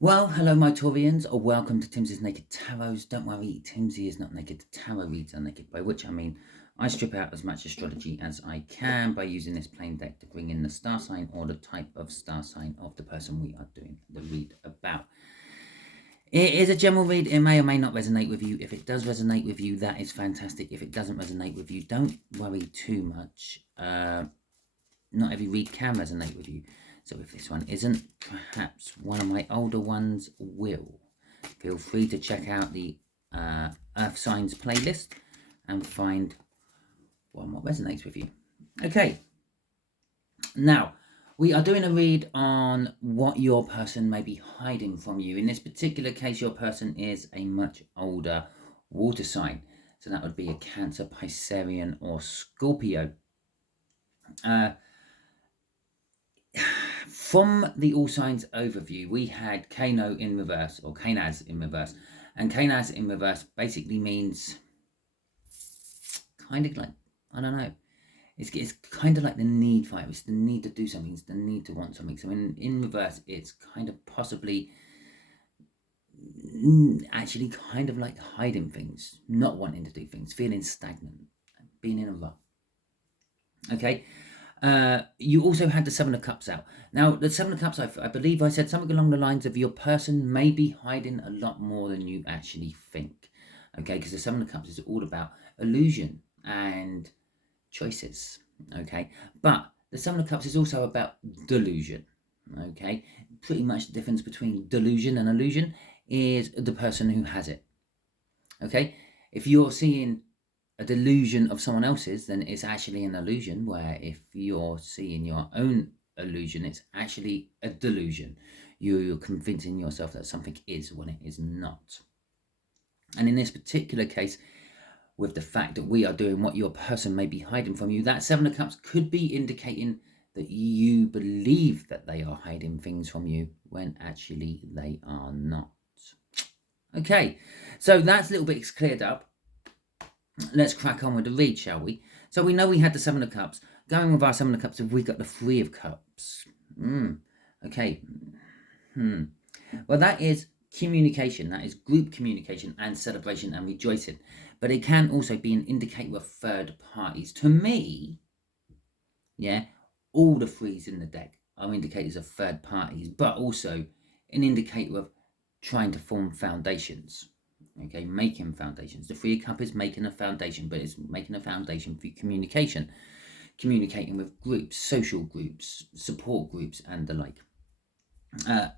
Well, hello, my Taurians, or welcome to Timsy's Naked Tarots. Don't worry, Timsy is not naked. The tarot reads are naked, by which I mean I strip out as much astrology as I can by using this plain deck to bring in the star sign or the type of star sign of the person we are doing the read about. It is a general read. It may or may not resonate with you. If it does resonate with you, that is fantastic. If it doesn't resonate with you, don't worry too much. Not every read can resonate with you. So if this one isn't, perhaps one of my older ones will. Feel free to check out the Earth Signs playlist and find one what resonates with you. Okay, now we are doing a read on what your person may be hiding from you. In this particular case, your person is a much older water sign. So that would be a Cancer, Piscean, or Scorpio. From the All Signs overview, we had Kano in reverse, or Kanaz in reverse. And Kanaz in reverse basically means kind of like, I don't know, it's kind of like the need for it. It's the need to do something. It's the need to want something. So in reverse, it's kind of possibly actually kind of like hiding things, not wanting to do things, feeling stagnant, being in a rut. Okay. You also had the Seven of Cups out. Now, the Seven of Cups, I believe I said something along the lines of your person may be hiding a lot more than you actually think. Okay, because the Seven of Cups is all about illusion and choices. Okay, but the Seven of Cups is also about delusion. Okay, pretty much the difference between delusion and illusion is the person who has it. Okay, if you're seeing a delusion of someone else's, then it's actually an illusion, where if you're seeing your own illusion, it's actually a delusion. You're convincing yourself that something is when it is not. And in this particular case, with the fact that we are doing what your person may be hiding from you, that Seven of Cups could be indicating that you believe that they are hiding things from you when actually they are not. Okay, so that's a little bit cleared up. Let's crack on with the read, shall we? So we know we had the Seven of Cups. Going with our Seven of Cups, have we got the Three of Cups? Okay. Well, that is communication. That is group communication and celebration and rejoicing. But it can also be an indicator of third parties. To me, yeah, all the threes in the deck are indicators of third parties, but also an indicator of trying to form foundations. Okay, making foundations. The Three of Cups is making a foundation, but it's making a foundation for communication, communicating with groups, social groups, support groups, and the like.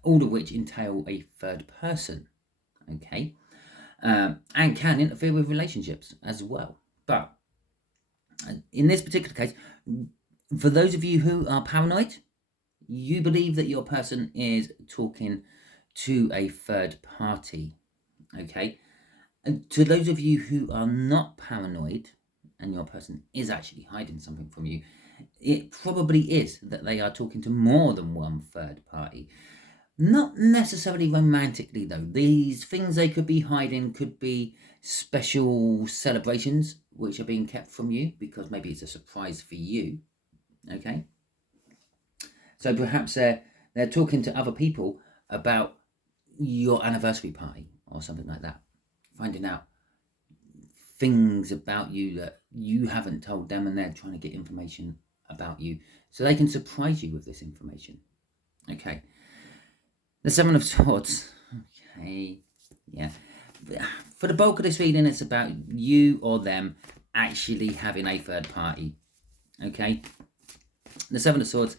All of which entail a third person. Okay, and can interfere with relationships as well. But in this particular case, for those of you who are paranoid, you believe that your person is talking to a third party. Okay. And to those of you who are not paranoid and your person is actually hiding something from you, it probably is that they are talking to more than one third party. Not necessarily romantically, though. These things they could be hiding could be special celebrations which are being kept from you because maybe it's a surprise for you. Okay. So perhaps they're talking to other people about your anniversary party or something like that, finding out things about you that you haven't told them, and they're trying to get information about you so they can surprise you with this information. Okay, the Seven of Swords. Okay, yeah, for the bulk of this reading, it's about you or them actually having a third party. Okay, the Seven of Swords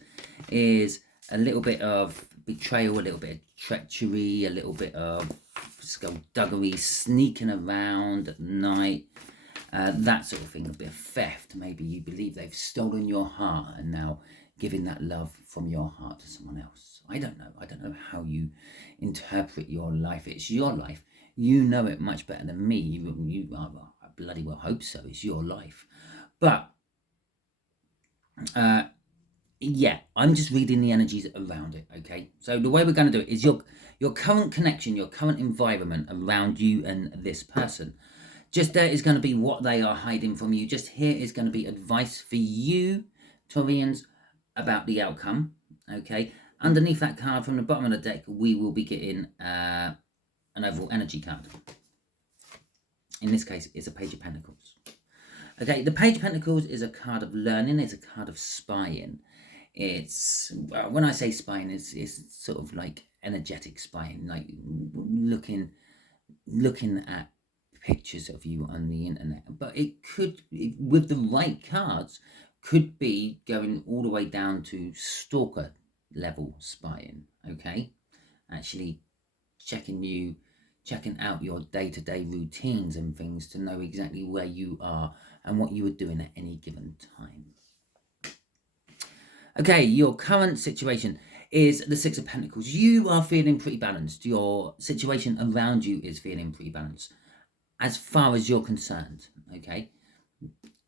is a little bit of betrayal, a little bit of treachery, a little bit of skullduggery, sneaking around at night, that sort of thing, a bit of theft. Maybe you believe they've stolen your heart and now giving that love from your heart to someone else. I don't know how you interpret your life. It's your life. You know it much better than me. You I bloody well hope so. It's your life. But yeah, I'm just reading the energies around it. Okay, so the way we're going to do it is your current connection, your current environment around you and this person. Just there is going to be what they are hiding from you. Just here is going to be advice for you, Taurians, about the outcome. Okay, underneath that card from the bottom of the deck, we will be getting an overall energy card. In this case, it's a Page of Pentacles. Okay, the Page of Pentacles is a card of learning. It's a card of spying. It's, when I say spying, it's sort of like energetic spying, like looking at pictures of you on the internet. But it could, with the right cards, could be going all the way down to stalker level spying. Okay, actually checking out your day-to-day routines and things to know exactly where you are and what you are doing at any given time. Okay, your current situation is the Six of Pentacles. You are feeling pretty balanced. Your situation around you is feeling pretty balanced as far as you're concerned. Okay,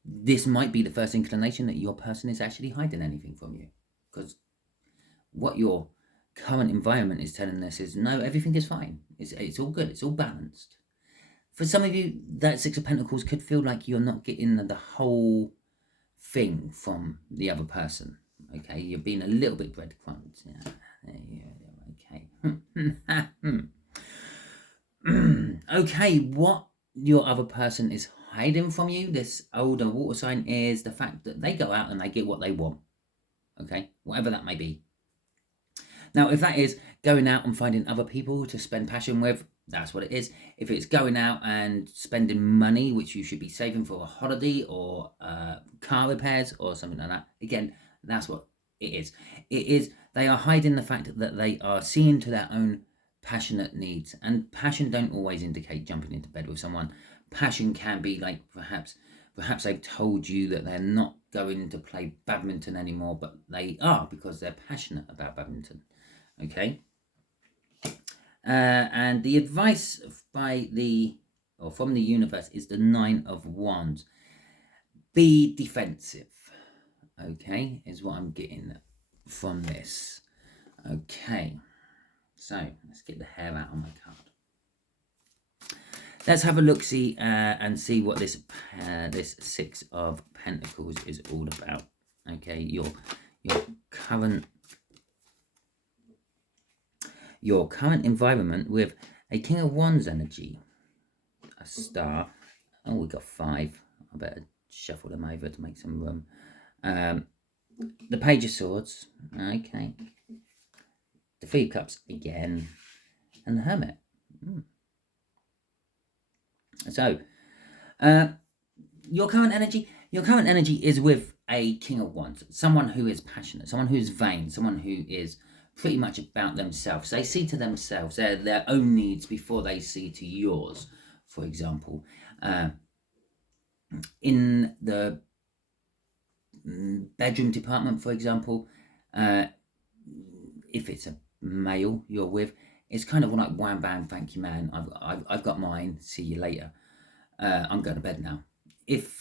this might be the first inclination that your person is actually hiding anything from you, because what your current environment is telling us is, no, everything is fine. It's all good. It's all balanced. For some of you, that Six of Pentacles could feel like you're not getting the whole thing from the other person. Okay, you're being a little bit breadcrumbed. Yeah, okay. Okay, what your other person is hiding from you, this older water sign, is the fact that they go out and they get what they want. Okay, whatever that may be. Now, if that is going out and finding other people to spend passion with, that's what it is. If it's going out and spending money, which you should be saving for a holiday or car repairs or something like that, again, that's what it is. It is, they are hiding the fact that they are seeing to their own passionate needs. And passion don't always indicate jumping into bed with someone. Passion can be like, perhaps they've told you that they're not going to play badminton anymore, but they are, because they're passionate about badminton. Okay, and the advice from the universe is the Nine of Wands. Be defensive. Okay, is what I'm getting from this. Okay, so let's get the hair out on my card. Let's have a look-see and see what this Six of Pentacles is all about. Okay, your current environment with a King of Wands energy, a Star. Oh, we got 5. I better shuffle them over to make some room. The Page of Swords. Okay. The Three of Cups again, and the Hermit. So, your current energy is with a King of Wands, someone who is passionate, someone who is vain, someone who is pretty much about themselves. They see to themselves, their own needs before they see to yours. For example, in the bedroom department, for example, if it's a male you're with, it's kind of like, wham bam, thank you man, I've got mine, see you later, I'm going to bed now. If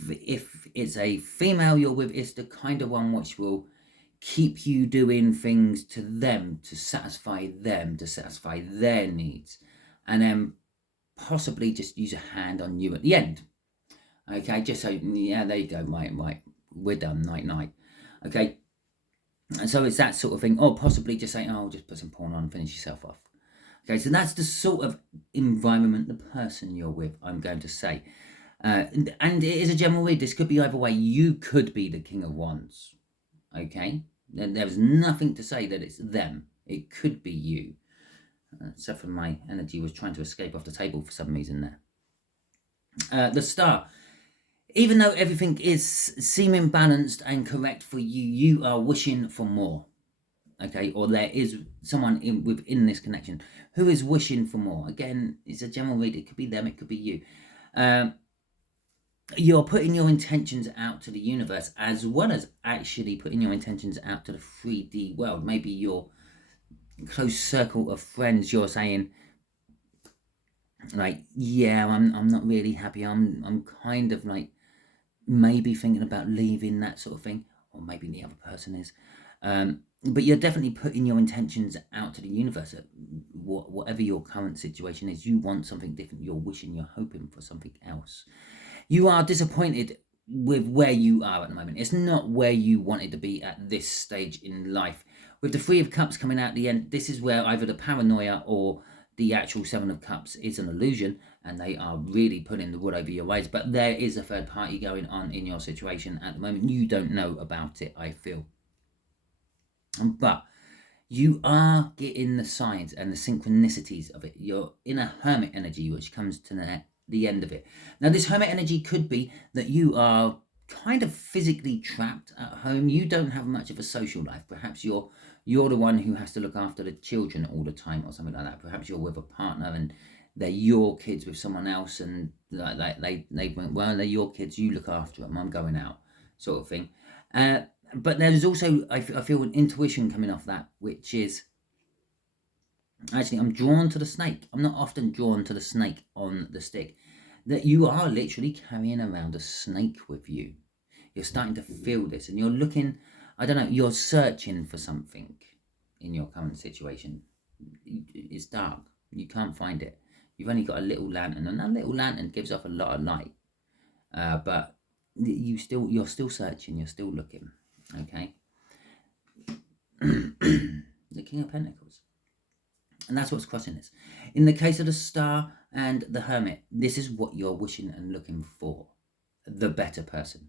it's a female you're with, it's the kind of one which will keep you doing things to them, to satisfy their needs, and then possibly just use a hand on you at the end. Okay, just so, yeah, there you go, right, we're done, night. Okay, and so it's that sort of thing, or possibly just saying, oh, just put some porn on and finish yourself off. Okay, so that's the sort of environment, the person you're with, I'm going to say. And it is a general read. This could be either way. You could be the King of Wands. Okay, there's nothing to say that it's them. It could be you. Except for my energy was trying to escape off the table for some reason there. The Star. Even though everything is seeming balanced and correct for you, you are wishing for more. Okay, or there is someone within this connection who is wishing for more. Again, it's a general read. It could be them, it could be you. You're putting your intentions out to the universe, as well as actually putting your intentions out to the 3D world. Maybe your close circle of friends, you're saying, like, yeah, I'm not really happy. I'm kind of like maybe thinking about leaving, that sort of thing, or maybe the other person is. But you're definitely putting your intentions out to the universe. Whatever your current situation is, you want something different. You're wishing, you're hoping for something else. You are disappointed with where you are at the moment. It's not where you wanted to be at this stage in life, With the Three of Cups coming out at the end, this is where either the paranoia or the actual Seven of Cups is an illusion, and they are really putting the wood over your eyes. But there is a third party going on in your situation at the moment. You don't know about it, I feel. But you are getting the signs and the synchronicities of it. You're in a hermit energy, which comes to the end of it. Now, this hermit energy could be that you are kind of physically trapped at home. You don't have much of a social life. Perhaps you're the one who has to look after the children all the time, or something like that. Perhaps you're with a partner and they're your kids with someone else, and they went, well, they're your kids, you look after them, I'm going out, sort of thing. But there's also, I feel, an intuition coming off that, which is, actually, I'm drawn to the snake. I'm not often drawn to the snake on the stick. That you are literally carrying around a snake with you. You're starting to feel this, and you're looking, I don't know, you're searching for something in your current situation. It's dark. You can't find it. You've only got a little lantern, and that little lantern gives off a lot of light. But you're still searching. You're still looking. Okay. The King of Pentacles. And that's what's crossing this. In the case of the Star and the Hermit, this is what you're wishing and looking for. The better person.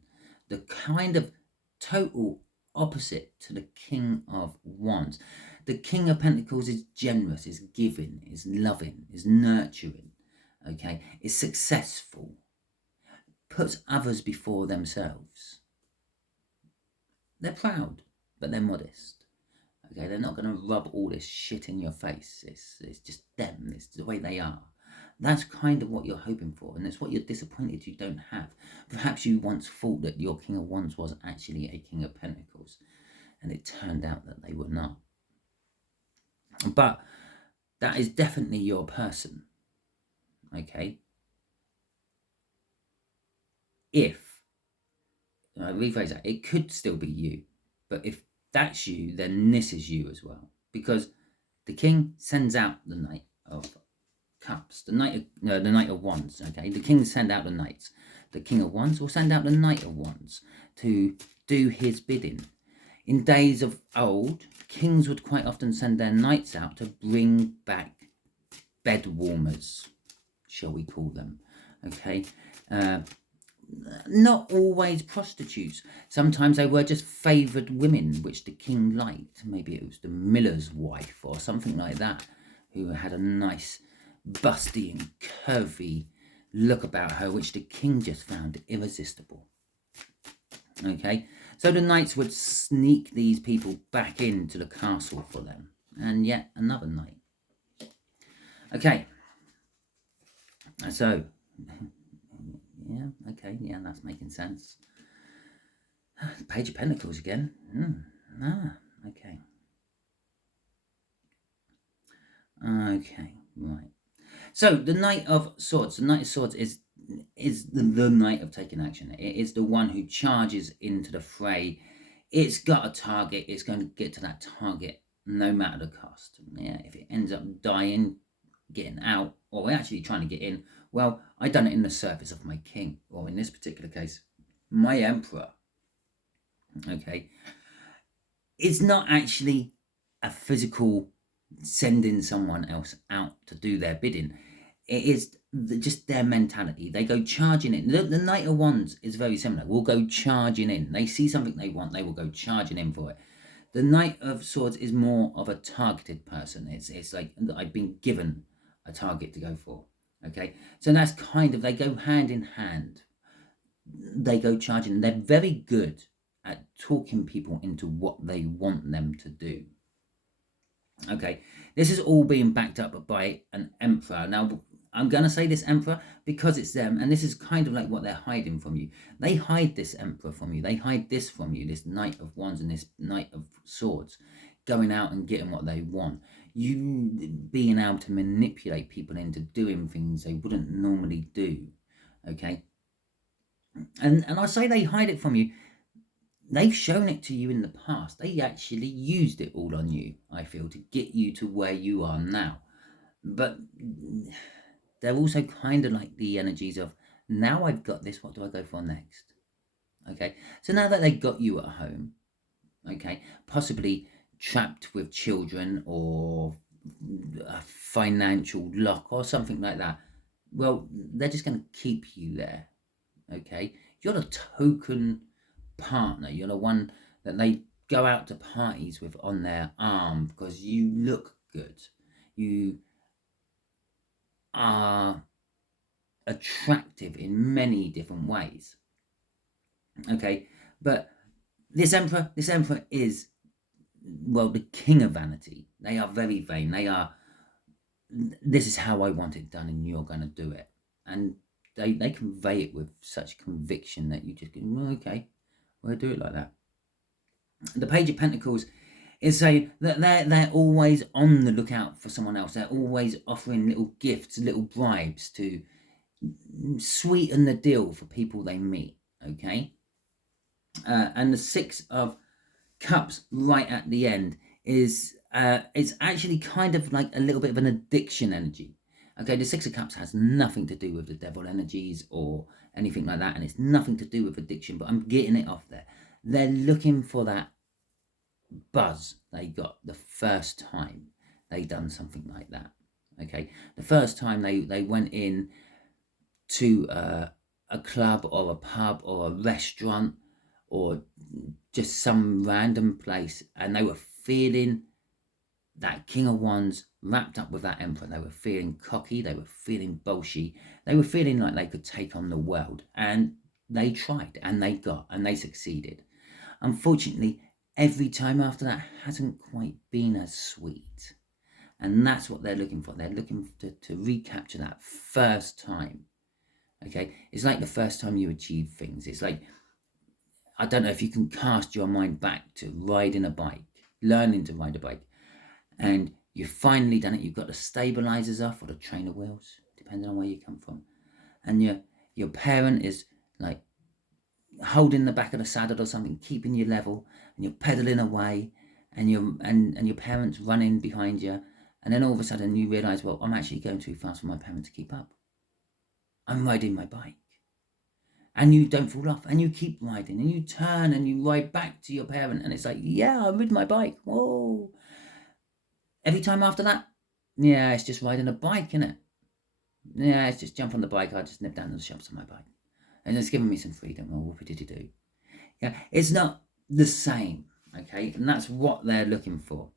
The kind of total opposite to the King of Wands. The King of Pentacles is generous, is giving, is loving, is nurturing, okay? Is successful, puts others before themselves. They're proud, but they're modest, okay? They're not going to rub all this shit in your face. It's just them. It's the way they are. That's kind of what you're hoping for, and it's what you're disappointed you don't have. Perhaps you once thought that your King of Wands was actually a King of Pentacles, and it turned out that they were not. But that is definitely your person, okay? If, I rephrase that, it could still be you, but if that's you, then this is you as well, because the King sends out the Knight of Cups, the Knight of Wands, okay? The King send out the Knights. The King of Wands will send out the Knight of Wands to do his bidding. In days of old, kings would quite often send their knights out to bring back bed warmers, shall we call them, okay? Not always prostitutes. Sometimes they were just favoured women, which the king liked. Maybe it was the miller's wife or something like that, who had a nice busty and curvy look about her, which the king just found irresistible. Okay, so the knights would sneak these people back into the castle for them, and yet another night. Okay, so yeah, okay, yeah, that's making sense. Page of Pentacles again. Okay. Okay, right. So the Knight of Swords. The Knight of Swords is the Knight of taking action. It is the one who charges into the fray. It's got a target. It's going to get to that target no matter the cost. Yeah, if it ends up dying, getting out, or actually trying to get in, well, I done it in the service of my king, or in this particular case, my emperor. Okay, it's not actually a physical sending someone else out to do their bidding. It is just their mentality. They go charging in. The Knight of Wands is very similar. Will go charging in. They see something they want, they will go charging in for it. The Knight of Swords is more of a targeted person. It's like I've been given a target to go for. Okay, so that's kind of, they go hand in hand. They go charging. They're very good at talking people into what they want them to do. Okay, this is all being backed up by an emperor. Now, I'm going to say this emperor because it's them, and this is kind of like what they're hiding from you. They hide this emperor from you. They hide this from you, this Knight of Wands and this Knight of Swords, going out and getting what they want. You being able to manipulate people into doing things they wouldn't normally do, okay? And I say they hide it from you. They've shown it to you in the past. They actually used it all on you, I feel, to get you to where you are now. But they're also kind of like the energies of, now I've got this, what do I go for next? Okay, so now that they've got you at home, okay, possibly trapped with children or a financial lock or something like that, well, they're just going to keep you there. Okay, you're the token partner. You're the one that they go out to parties with on their arm because you look good. You are attractive in many different ways. Okay, but this emperor is, well, the king of vanity. They are very vain. They are, this is how I want it done and you're going to do it. And they convey it with such conviction that you just go, well, okay, we'll do it like that. The Page of Pentacles is saying that they're always on the lookout for someone else. They're always offering little gifts, little bribes to sweeten the deal for people they meet. Okay, and the Six of Cups right at the end is it's actually kind of like a little bit of an addiction energy. Okay, the Six of Cups has nothing to do with the devil energies or anything like that, and it's nothing to do with addiction, but I'm getting it off there. They're looking for that buzz they got the first time they done something like that. Okay, the first time they went in to a club or a pub or a restaurant or just some random place, and they were feeling that King of Wands wrapped up with that Emperor. They were feeling cocky, they were feeling bolshy, they were feeling like they could take on the world, and they tried and they got and they succeeded. Unfortunately, every time after that hasn't quite been as sweet, and that's what they're looking for. They're looking to recapture that first time. Okay, it's like the first time you achieve things. It's like, I don't know if you can cast your mind back to riding a bike, learning to ride a bike, and you've finally done it. You've got the stabilizers off or the trainer wheels, depending on where you come from, and your parent is like holding the back of the saddle or something, keeping you level, and you're pedaling away, and your parents running behind you, and then all of a sudden you realize, well, I'm actually going too fast for my parent to keep up. I'm riding my bike. And you don't fall off, and you keep riding, and you turn and you ride back to your parent, and it's like, yeah, I rode my bike. Whoa. Every time after that, yeah, it's just riding a bike, innit? Yeah, it's just jump on the bike. I just nip down to the shops on my bike, and it's giving me some freedom. Oh, what did you do? Yeah, it's not the same, okay? And that's what they're looking for.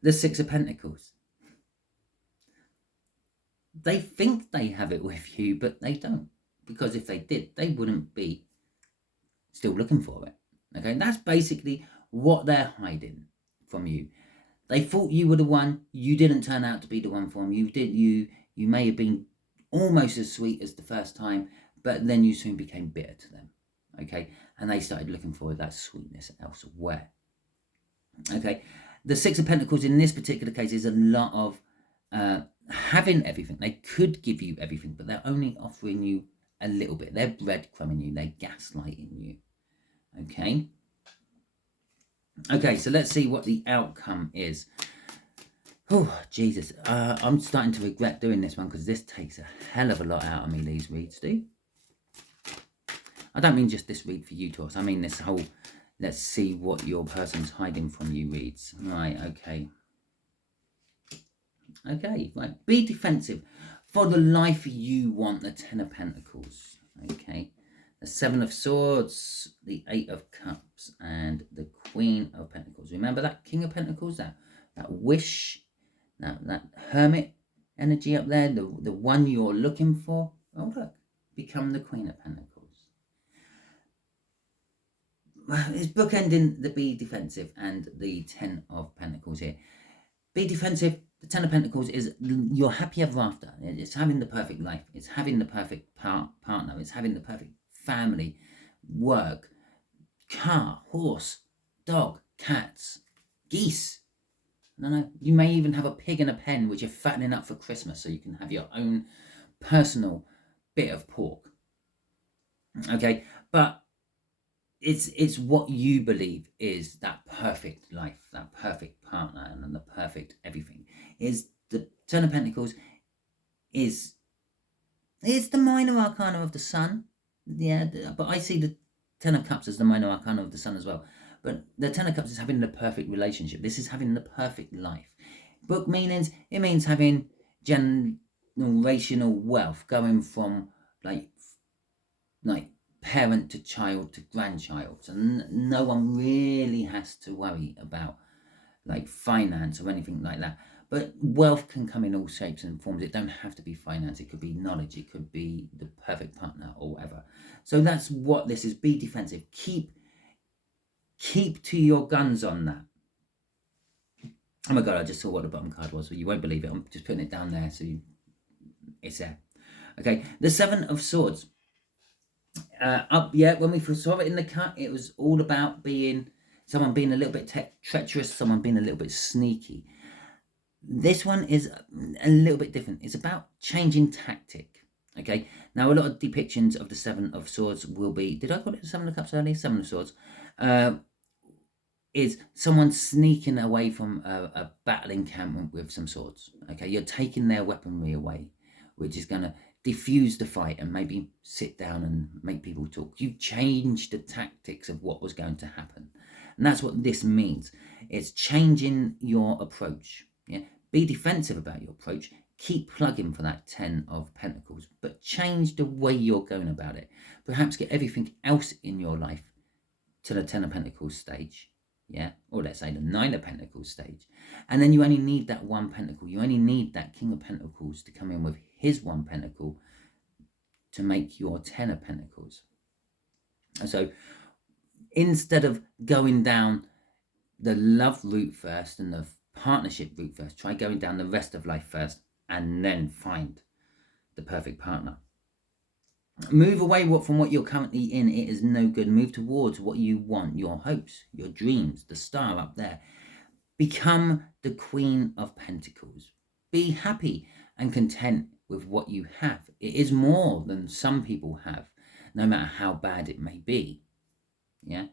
The Six of Pentacles. They think they have it with you, but they don't. Because if they did, they wouldn't be still looking for it. Okay, and that's basically what they're hiding from you. They thought you were the one. You didn't turn out to be the one for them. You may have been almost as sweet as the first time, but then you soon became bitter to them. Okay, and they started looking for that sweetness elsewhere. Okay, the Six of Pentacles in this particular case is a lot of having everything. They could give you everything, but they're only offering you a little bit. They're breadcrumbing you. They're gaslighting you. Okay. Okay, so let's see what the outcome is. Oh, Jesus. I'm starting to regret doing this one because this takes a hell of a lot out of me, these reads do. I don't mean just this read for you, Taurus. I mean this whole, let's see what your person's hiding from you reads. Right, okay. Okay, right. Be defensive. For the life you want, the Ten of Pentacles. Okay. The Seven of Swords, the Eight of Cups, and the Queen of Pentacles. Remember that King of Pentacles? That wish, that hermit energy up there, the one you're looking for. Oh, look. Become the Queen of Pentacles. It's bookending the Be Defensive and the Ten of Pentacles here. Be defensive. The Ten of Pentacles is your happy ever after. It's having the perfect life. It's having the perfect partner. It's having the perfect family, work, car, horse, dog, cats, geese. No. You may even have a pig and a pen which you're fattening up for Christmas so you can have your own personal bit of pork. Okay, but it's what you believe is that perfect life, that perfect partner, and the perfect everything. Is the Ten of Pentacles is the minor arcana of the sun. Yeah, but I see the Ten of Cups as the minor arcana of the sun as well. But the Ten of Cups is having the perfect relationship. This is having the perfect life. Book meanings, it means having generational wealth going from like parent to child to grandchild. So no one really has to worry about like finance or anything like that. But wealth can come in all shapes and forms. It don't have to be finance. It could be knowledge. It could be the perfect partner or whatever. So that's what this is. Be defensive. Keep to your guns on that. Oh my God, I just saw what the bottom card was, but you won't believe it. I'm just putting it down there so it's there. Okay, the Seven of Swords. When we first saw it in the cut, it was all about someone being a little bit treacherous, someone being a little bit sneaky. This one is a little bit different. It's about changing tactic. Okay, now a lot of depictions of the Seven of Swords will be, did I call it the Seven of Cups earlier? Seven of Swords. Is someone sneaking away from a battle encampment with some swords. Okay, you're taking their weaponry away, which is going to diffuse the fight and maybe sit down and make people talk. You've changed the tactics of what was going to happen. And that's what this means. It's changing your approach. Yeah, be defensive about your approach. Keep plugging for that 10 of Pentacles, but change the way you're going about it. Perhaps get everything else in your life to the 10 of Pentacles stage. Yeah, or let's say the 9 of Pentacles stage. And then you only need that 1 Pentacle. You only need that King of Pentacles to come in with his 1 Pentacle to make your 10 of Pentacles. And so instead of going down the love route first and the partnership route first, try going down the rest of life first and then find the perfect partner. Move away from what you're currently in. It is no good. Move towards what you want, your hopes, your dreams, the star up there. Become the Queen of Pentacles. Be happy and content with what you have. It is more than some people have, no matter how bad it may be. Yeah.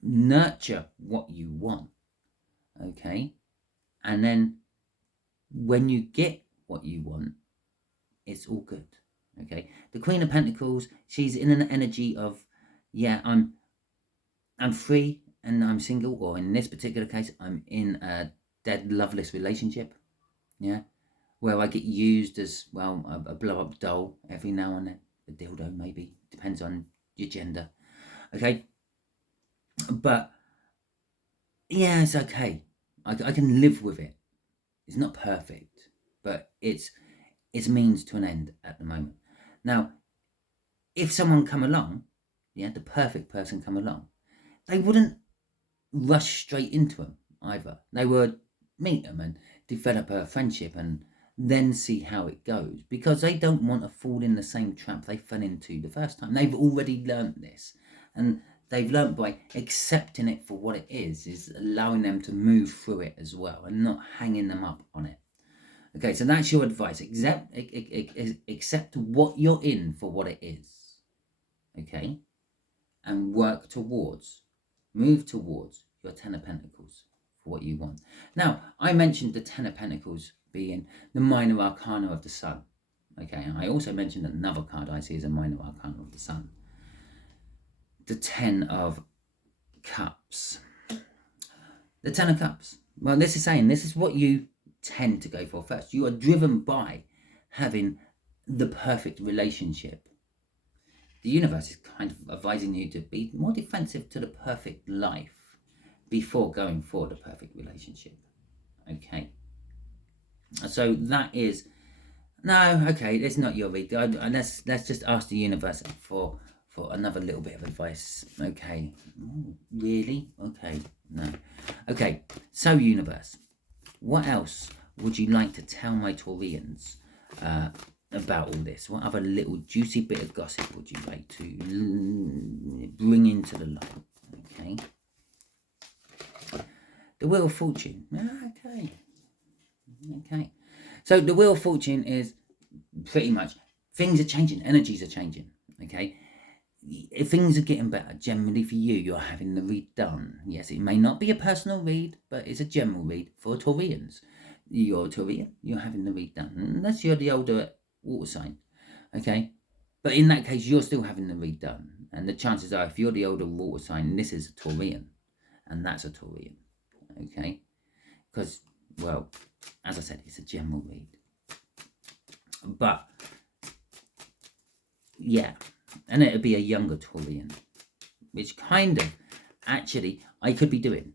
Nurture what you want. Okay. And then when you get what you want, it's all good. Okay, the Queen of Pentacles, she's in an energy of, yeah, I'm free and I'm single, or in this particular case, I'm in a dead, loveless relationship. Yeah, where I get used as, well, a blow-up doll every now and then, a dildo maybe, depends on your gender. Okay, but yeah, it's okay. I can live with it. It's not perfect, but it's means to an end at the moment. Now, if someone come along, yeah, the perfect person come along, they wouldn't rush straight into them either. They would meet them and develop a friendship and then see how it goes, because they don't want to fall in the same trap they fell into the first time. They've already learnt this, and they've learnt by accepting it for what it is allowing them to move through it as well and not hanging them up on it. Okay, so that's your advice. Accept what you're in for what it is. Okay? And move towards your 10 of Pentacles for what you want. Now, I mentioned the 10 of Pentacles being the minor arcana of the sun. Okay, and I also mentioned another card I see as a minor arcana of the sun. The 10 of Cups. The 10 of Cups. Well, this is saying this is what you tend to go for first. You are driven by having the perfect relationship. The universe is kind of advising you to be more defensive to the perfect life before going for the perfect relationship. Okay, so that is it's not your read. Let's just ask the universe for another little bit of advice. Okay. Ooh, really? Okay. No. Okay, so universe, what else would you like to tell my Taurians about all this? What other little juicy bit of gossip would you like to bring into the light? Okay. The Wheel of Fortune. Okay. So the Wheel of Fortune is pretty much things are changing, energies are changing. Okay. If things are getting better, generally for you, you're having the read done. Yes, it may not be a personal read, but it's a general read for Taurians. You're a Taurian, you're having the read done, unless you're the older water sign. Okay, but in that case, you're still having the read done, and the chances are, if you're the older water sign, this is a Taurian, and that's a Taurian. Okay, because, well, as I said, it's a general read. But yeah, and it'd be a younger Taurian, which kind of actually I could be doing,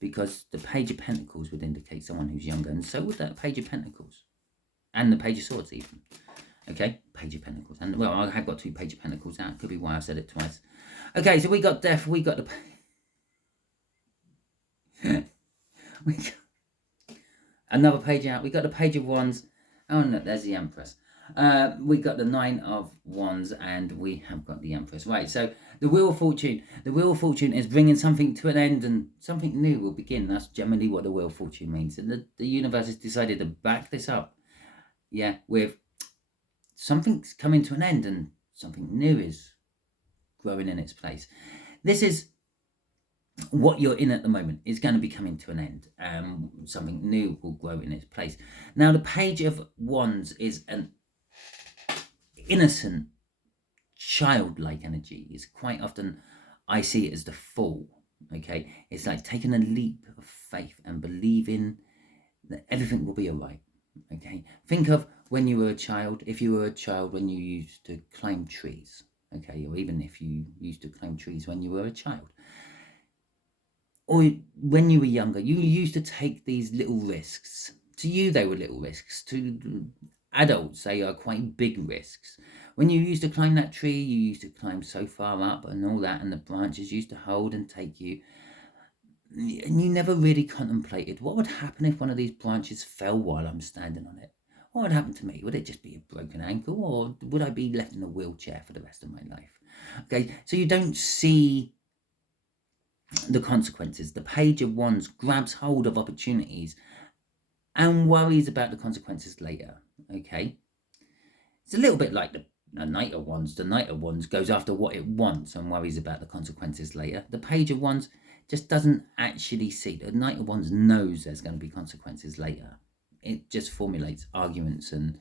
because the Page of Pentacles would indicate someone who's younger, and so would that Page of Pentacles, and the Page of Swords even. Okay, Page of Pentacles, and well, I have got 2 Page of Pentacles out. Could be why I've said it twice. Okay, so we got Death. We got the we got another page out. We got the Page of Wands. Oh no, there's the Empress. We got the 9 of Wands, and we have got the Empress. Right, so the Wheel of Fortune. The Wheel of Fortune is bringing something to an end, and something new will begin. That's generally what the Wheel of Fortune means. And the universe has decided to back this up, yeah, with something's coming to an end, and something new is growing in its place. This is what you're in at the moment, is going to be coming to an end. Something new will grow in its place. Now, the Page of Wands is an innocent, childlike energy. Is quite often, I see it as the Fool. Okay, it's like taking a leap of faith and believing that everything will be all right. Okay, think of when you were a child. If you were a child when you used to climb trees, okay, or even if you used to climb trees when you were a child, or when you were younger, you used to take these little risks. To you, they were little risks. To adults, they are quite big risks. When you used to climb that tree, you used to climb so far up and all that, and the branches used to hold and take you. And you never really contemplated what would happen if one of these branches fell while I'm standing on it. What would happen to me? Would it just be a broken ankle, or would I be left in a wheelchair for the rest of my life? Okay, so you don't see the consequences. The Page of Wands grabs hold of opportunities and worries about the consequences later. Okay, it's a little bit like the Knight of Wands. The Knight of Wands goes after what it wants and worries about the consequences later. The Page of Wands just doesn't actually see. The Knight of Wands knows there's going to be consequences later. It just formulates arguments and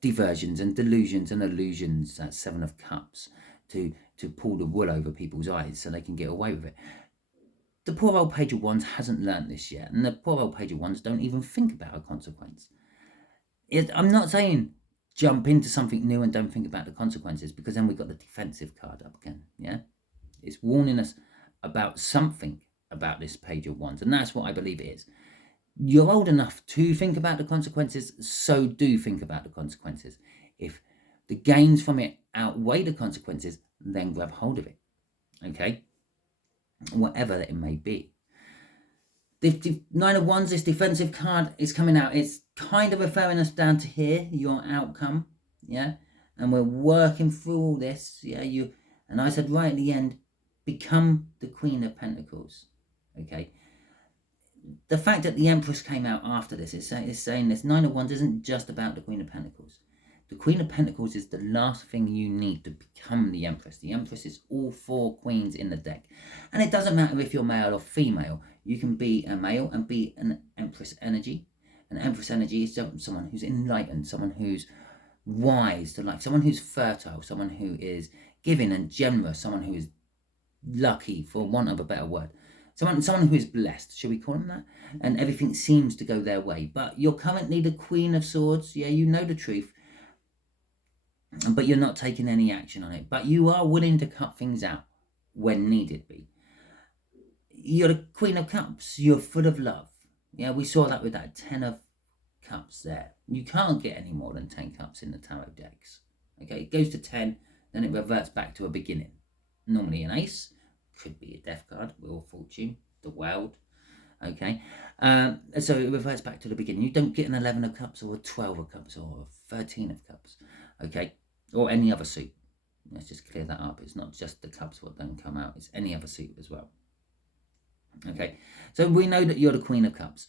diversions and delusions and illusions. That's 7 of Cups, to pull the wool over people's eyes so they can get away with it. The poor old Page of Wands hasn't learnt this yet, and the poor old Page of Wands don't even think about a consequence. I'm not saying jump into something new and don't think about the consequences, because then we've got the defensive card up again. Yeah, it's warning us about something about this Page of Wands, and that's what I believe it is. You're old enough to think about the consequences, so do think about the consequences. If the gains from it outweigh the consequences, then grab hold of it. Okay, whatever it may be. The 9 of Wands, this defensive card, is coming out. It's kind of referring us down to here, your outcome, yeah? And we're working through all this, yeah? And I said right at the end, become the Queen of Pentacles, okay? The fact that the Empress came out after this is saying this 9 of Wands isn't just about the Queen of Pentacles. The Queen of Pentacles is the last thing you need to become the Empress. The Empress is all 4 queens in the deck. And it doesn't matter if you're male or female. You can be a male and be an Empress energy. An Empress energy is someone who's enlightened, someone who's wise to life, someone who's fertile, someone who is giving and generous, someone who is lucky, for want of a better word. Someone who is blessed, shall we call them that? And everything seems to go their way. But you're currently the Queen of Swords. Yeah, you know the truth. But you're not taking any action on it. But you are willing to cut things out when needed be. You're the Queen of Cups. You're full of love. Yeah, we saw that with that 10 of Cups there. You can't get any more than 10 cups in the tarot decks. Okay, it goes to 10, then it reverts back to a beginning. Normally an ace, could be a death card, Wheel of Fortune, the World. Okay, so it reverts back to the beginning. You don't get an 11 of Cups or a 12 of Cups or a 13 of Cups. Okay, or any other suit. Let's just clear that up. It's not just the Cups what don't come out. It's any other suit as well. Okay, so we know that you're the Queen of Cups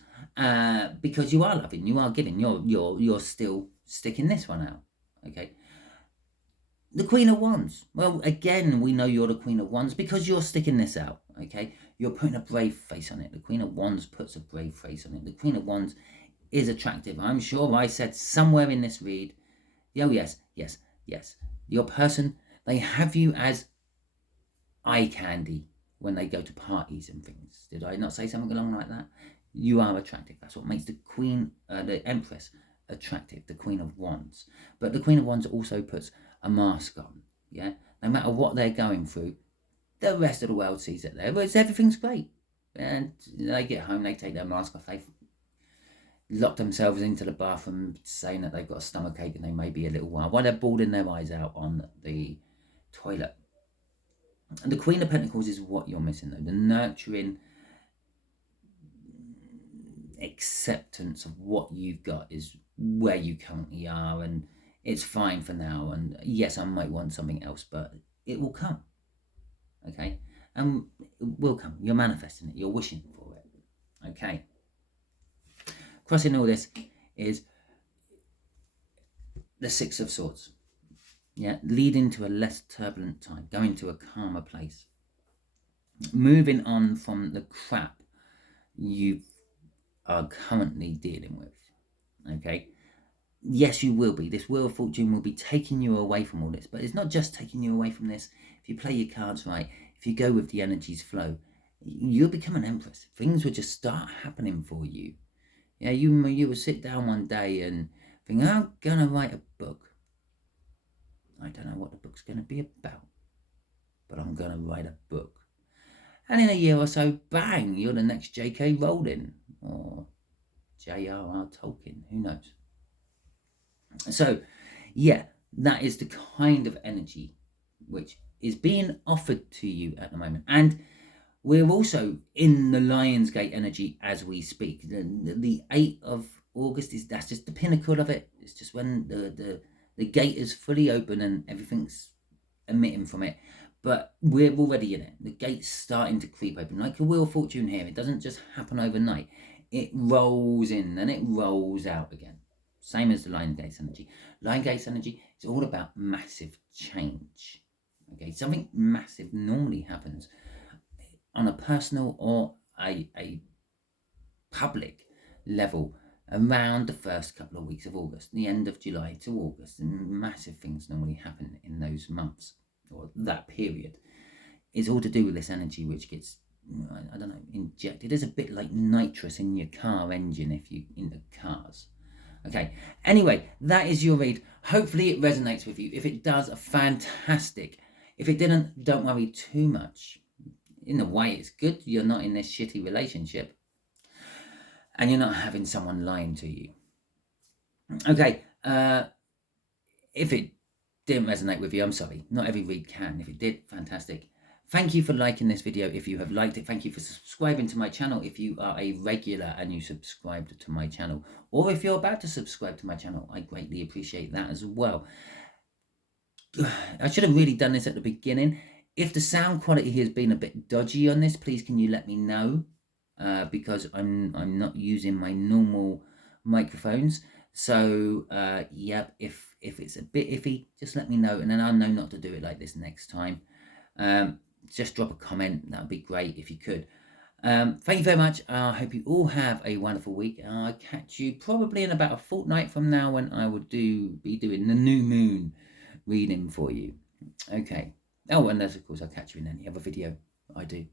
because you are loving, you are giving. You're still sticking this one out. Okay, the Queen of Wands. Well, again, we know you're the Queen of Wands because you're sticking this out. Okay, you're putting a brave face on it. The Queen of Wands puts a brave face on it. The Queen of Wands is attractive. I'm sure I said somewhere in this read. Oh yes. Your person, they have you as eye candy. when they go to parties and things. Did I not say something along like that? You are attractive. That's what makes the Queen, the Empress, attractive, the Queen of Wands. But the Queen of Wands also puts a mask on, yeah? No matter what they're going through, the rest of the world sees it there, but everything's great. And they get home, they take their mask off, they lock themselves into the bathroom saying that they've got a stomachache and they may be a little while they're bawling their eyes out on the toilet. And the Queen of Pentacles is what you're missing, though. The nurturing acceptance of what you've got is where you currently are, and it's fine for now. And yes, I might want something else, but it will come. Okay? And it will come. You're manifesting it. You're wishing for it. Okay? Crossing all this is the Six of Swords. Yeah, leading to a less turbulent time, going to a calmer place, moving on from the crap you are currently dealing with. Okay, yes, you will be. This Wheel of Fortune will be taking you away from all this, but it's not just taking you away from this. If you play your cards right, if you go with the energy's flow, you'll become an empress. Things will just start happening for you. Yeah, you will sit down one day and think, I'm gonna write a book. I don't know what the book's going to be about, but I'm going to write a book. And in a year or so, bang, you're the next J.K. Rowling or J.R.R. Tolkien, who knows? So, yeah, that is the kind of energy which is being offered to you at the moment. And we're also in the Lionsgate energy as we speak. The 8th of August, that's just the pinnacle of it. It's just when the gate is fully open and everything's emitting from it. But we're already in it. The gate's starting to creep open. Like a Wheel of Fortune here. It doesn't just happen overnight. It rolls in and it rolls out again. Same as the Lionsgate energy. Lionsgate energy is all about massive change. Okay, something massive normally happens on a personal or a public level around the first couple of weeks of August, the end of July to August, and massive things normally happen in those months or that period. It's all to do with this energy which gets, I don't know, injected. It's a bit like nitrous in your car engine if you in the cars. Okay, anyway, that is your read. Hopefully it resonates with you. If it does, fantastic. If it didn't, don't worry too much. In a way, it's good. You're not in this shitty relationship. And you're not having someone lying to you. Okay, if it didn't resonate with you, I'm sorry. Not every read can. If it did, fantastic. Thank you for liking this video if you have liked it. Thank you for subscribing to my channel if you are a regular and you subscribed to my channel. Or if you're about to subscribe to my channel, I greatly appreciate that as well. I should have really done this at the beginning. If the sound quality has been a bit dodgy on this, please can you let me know? Because I'm not using my normal microphones. So yep, if it's a bit iffy, just let me know, and then I'll know not to do it like this next time. Just drop a comment. That would be great if you could. Thank you very much. I hope you all have a wonderful week. I'll catch you probably in about a fortnight from now when I will be doing the new moon reading for you. Okay. Oh, and of course I'll catch you in any other video I do.